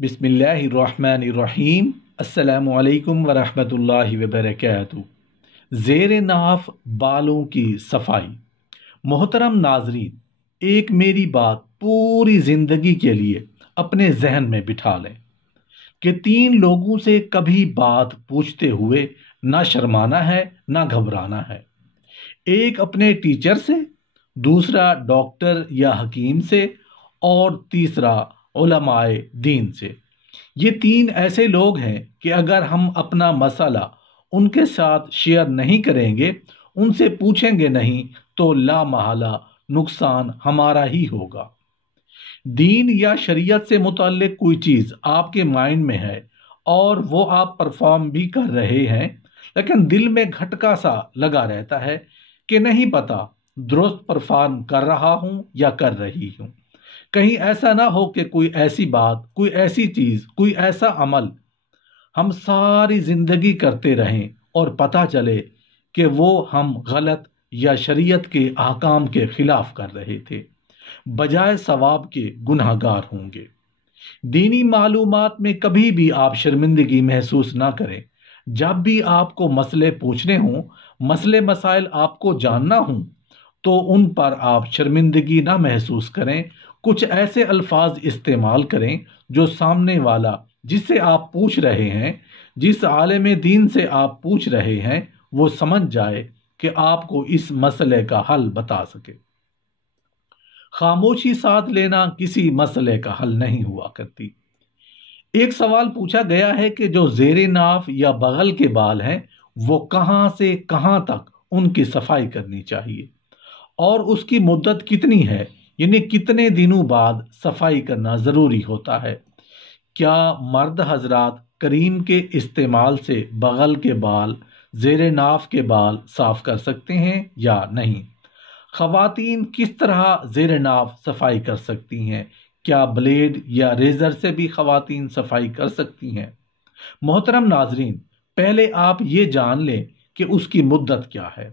बिस्मिल्लाहिर्रहमानिर्रहीम। अस्सलाम वालेकुम वरहमतुल्लाहि वबरकातुहू। ज़ेर नाफ बालों की सफाई। मोहतरम नाजरीन, एक मेरी बात पूरी ज़िंदगी के लिए अपने जहन में बिठा लें कि 3 लोगों से कभी बात पूछते हुए ना शर्माना है ना घबराना है। एक अपने टीचर से, दूसरा डॉक्टर या हकीम से, और तीसरा उलमाए दीन से। ये 3 ऐसे लोग हैं कि अगर हम अपना मसला उनके साथ शेयर नहीं करेंगे, उनसे पूछेंगे नहीं, तो ला महला नुकसान हमारा ही होगा। दीन या शरीयत से मुताल्लिक कोई चीज़ आपके माइंड में है और वो आप परफॉर्म भी कर रहे हैं, लेकिन दिल में खटका सा लगा रहता है कि नहीं पता दुरुस्त परफॉर्म कर रहा हूँ या कर रही हूँ। कहीं ऐसा ना हो कि कोई ऐसी बात, कोई ऐसी चीज़, कोई ऐसा अमल हम सारी ज़िंदगी करते रहें और पता चले कि वो हम गलत या शरीयत के अहकाम के ख़िलाफ़ कर रहे थे, बजाय सवाब के गुनहगार होंगे। दीनी मालूमात में कभी भी आप शर्मिंदगी महसूस ना करें। जब भी आपको मसले पूछने हों, मसले मसाइल आपको जानना हों, तो उन पर आप शर्मिंदगी ना महसूस करें। कुछ ऐसे अल्फाज इस्तेमाल करें जो सामने वाला जिससे आप पूछ रहे हैं, जिस आलिम दीन से आप पूछ रहे हैं, वो समझ जाए कि आपको इस मसले का हल बता सके। खामोशी साथ लेना किसी मसले का हल नहीं हुआ करती। एक सवाल पूछा गया है कि जो ज़ेरे नाफ या बगल के बाल हैं, वो कहाँ से कहाँ तक उनकी सफाई करनी चाहिए और उसकी मुद्दत कितनी है, यानी कितने दिनों बाद सफाई करना ज़रूरी होता है। क्या मर्द हजरात करीम के इस्तेमाल से बगल के बाल, ज़ेरे नाफ के बाल साफ़ कर सकते हैं या नहीं? ख़वातीन किस तरह ज़ेरे नाफ सफाई कर सकती हैं? क्या ब्लेड या रेज़र से भी ख़वातीन सफाई कर सकती हैं? मोहतरम नाजरीन, पहले आप ये जान लें कि उसकी मुद्दत क्या है।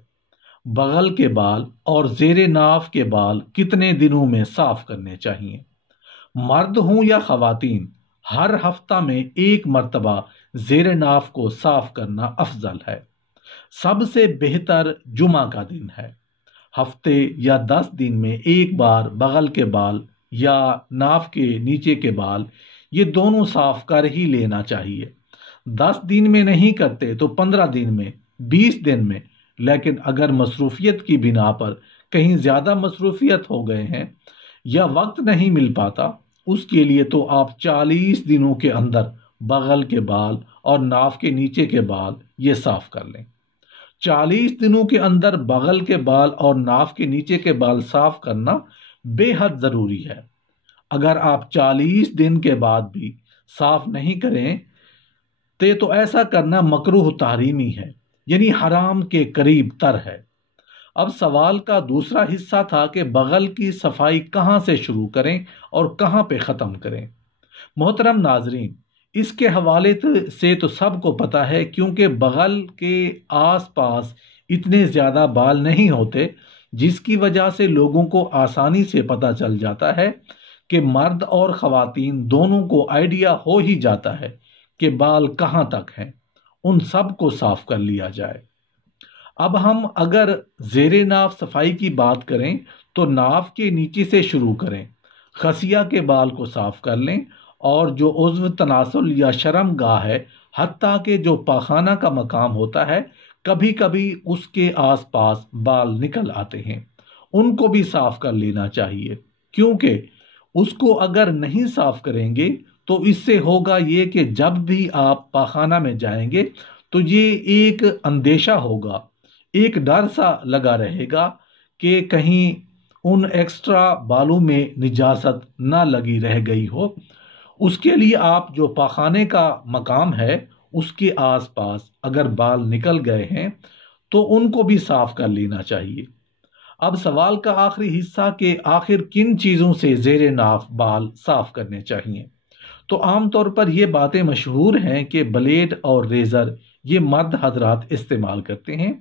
बगल के बाल और ज़ेरे नाफ के बाल कितने दिनों में साफ करने चाहिए? मर्द हों या ख़वातीन, हर हफ्ता में एक मर्तबा ज़ेरे नाफ को साफ करना अफजल है। सबसे बेहतर जुमा का दिन है। हफ्ते या 10 दिन में एक बार बगल के बाल या नाफ के नीचे के बाल, ये दोनों साफ कर ही लेना चाहिए। 10 दिन में नहीं करते तो 15 दिन में, 20 दिन में। लेकिन अगर मसरूफियत की बिना पर कहीं ज़्यादा मसरूफियत हो गए हैं या वक्त नहीं मिल पाता, उसके लिए तो आप 40 दिनों के अंदर बगल के बाल और नाफ के नीचे के बाल ये साफ कर लें। 40 दिनों के अंदर बगल के बाल और नाफ के नीचे के बाल साफ करना बेहद ज़रूरी है। अगर आप 40 दिन के बाद भी साफ नहीं करें तो ऐसा करना मकरूह तहरीमी है, यानी हराम के करीब तर है। अब सवाल का दूसरा हिस्सा था कि बगल की सफाई कहाँ से शुरू करें और कहाँ पे ख़त्म करें। मोहतरम नाजरीन, इसके हवाले से तो सबको पता है, क्योंकि बगल के आसपास इतने ज़्यादा बाल नहीं होते, जिसकी वजह से लोगों को आसानी से पता चल जाता है कि मर्द और ख़वातीन दोनों को आइडिया हो ही जाता है कि बाल कहाँ तक हैं। उन सब को साफ कर लिया जाए। अब हम अगर ज़ेरे नाफ सफाई की बात करें तो नाफ के नीचे से शुरू करें। खसिया के बाल को साफ कर लें और जो उज़्व तनासुल या शर्म गाह है, हत्ता कि जो पाखाना का मकाम होता है, कभी कभी उसके आसपास बाल निकल आते हैं, उनको भी साफ कर लेना चाहिए। क्योंकि उसको अगर नहीं साफ करेंगे तो इससे होगा ये कि जब भी आप पाखाना में जाएंगे तो ये एक अंदेशा होगा, एक डर सा लगा रहेगा कि कहीं उन एक्स्ट्रा बालों में निजासत ना लगी रह गई हो। उसके लिए आप जो पाखाने का मकाम है, उसके आसपास अगर बाल निकल गए हैं तो उनको भी साफ कर लेना चाहिए। अब सवाल का आखिरी हिस्सा कि आखिर किन चीज़ों से ज़ेरे नाफ बाल साफ करने चाहिए। तो आमतौर पर ये बातें मशहूर हैं कि ब्लेड और रेज़र ये मर्द हजरात इस्तेमाल करते हैं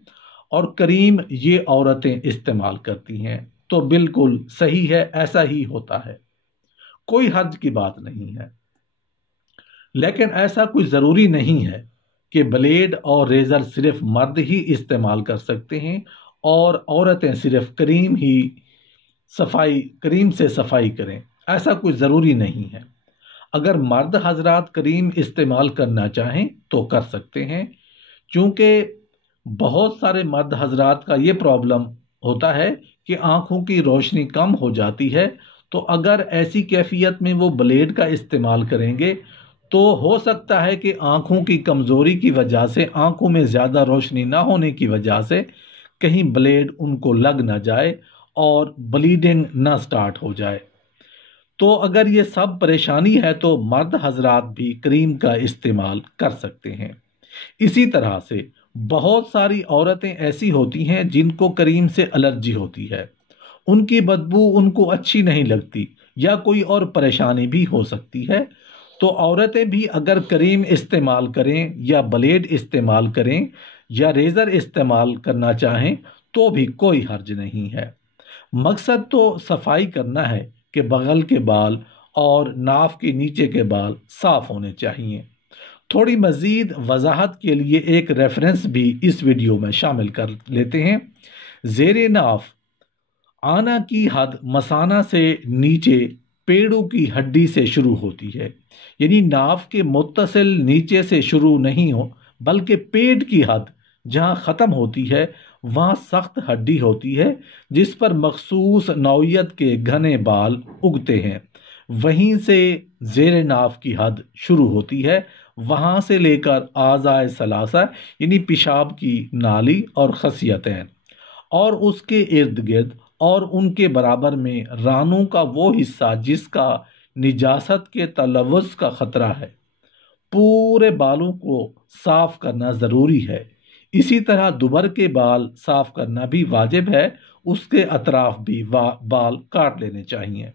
और करीम ये औरतें इस्तेमाल करती हैं। तो बिल्कुल सही है, ऐसा ही होता है, कोई हर्ज की बात नहीं है। لیکن ایسا کوئی ضروری نہیں ہے کہ بلیڈ اور ریزر صرف مرد ہی استعمال کر سکتے ہیں اور عورتیں صرف کریم سے صفائی کریں، ایسا کوئی ضروری نہیں ہے۔ اگر مرد حضرات کریم استعمال کرنا چاہیں تو کر سکتے ہیں، چونکہ بہت سارے مرد حضرات کا یہ پرابلم ہوتا ہے کہ آنکھوں کی روشنی کم ہو جاتی ہے، تو اگر ایسی کیفیت میں وہ بلیڈ کا استعمال کریں گے تو ہو سکتا ہے کہ آنکھوں کی کمزوری کی وجہ سے، آنکھوں میں زیادہ روشنی نہ ہونے کی وجہ سے کہیں بلیڈ ان کو لگ نہ جائے اور بلیڈنگ نہ سٹارٹ ہو جائے۔ تو اگر یہ سب پریشانی ہے تو مرد حضرات بھی کریم کا استعمال کر سکتے ہیں۔ اسی طرح سے بہت ساری عورتیں ایسی ہوتی ہیں جن کو کریم سے الرجی ہوتی ہے، ان کی بدبو ان کو اچھی نہیں لگتی یا کوئی اور پریشانی بھی ہو سکتی ہے، تو عورتیں بھی اگر کریم استعمال کریں یا بلیڈ استعمال کریں یا ریزر استعمال کرنا چاہیں تو بھی کوئی حرج نہیں ہے۔ مقصد تو صفائی کرنا ہے کہ بغل کے بال اور ناف کے نیچے کے بال صاف ہونے چاہیے۔ تھوڑی مزید وضاحت کے لیے ایک ریفرنس بھی اس ویڈیو میں شامل کر لیتے ہیں۔ زیر ناف آنا کی حد مثانہ سے نیچے پیڑوں کی ہڈی سے شروع ہوتی ہے، یعنی ناف کے متصل نیچے سے شروع نہیں ہو بلکہ پیٹ کی حد جہاں ختم ہوتی ہے وہاں سخت ہڈی ہوتی ہے جس پر مخصوص نوعیت کے گھنے بال اگتے ہیں، وہیں سے زیر ناف کی حد شروع ہوتی ہے، وہاں سے لے کر اعضائے ثلاثہ یعنی پیشاب کی نالی اور خصیتین اور اس کے ارد گرد اور ان کے برابر میں رانوں کا وہ حصہ جس کا نجاست کے تلوث کا خطرہ ہے، پورے بالوں کو صاف کرنا ضروری ہے۔ اسی طرح دوبر کے بال صاف کرنا بھی واجب ہے، اس کے اطراف بھی بال کاٹ لینے چاہیے۔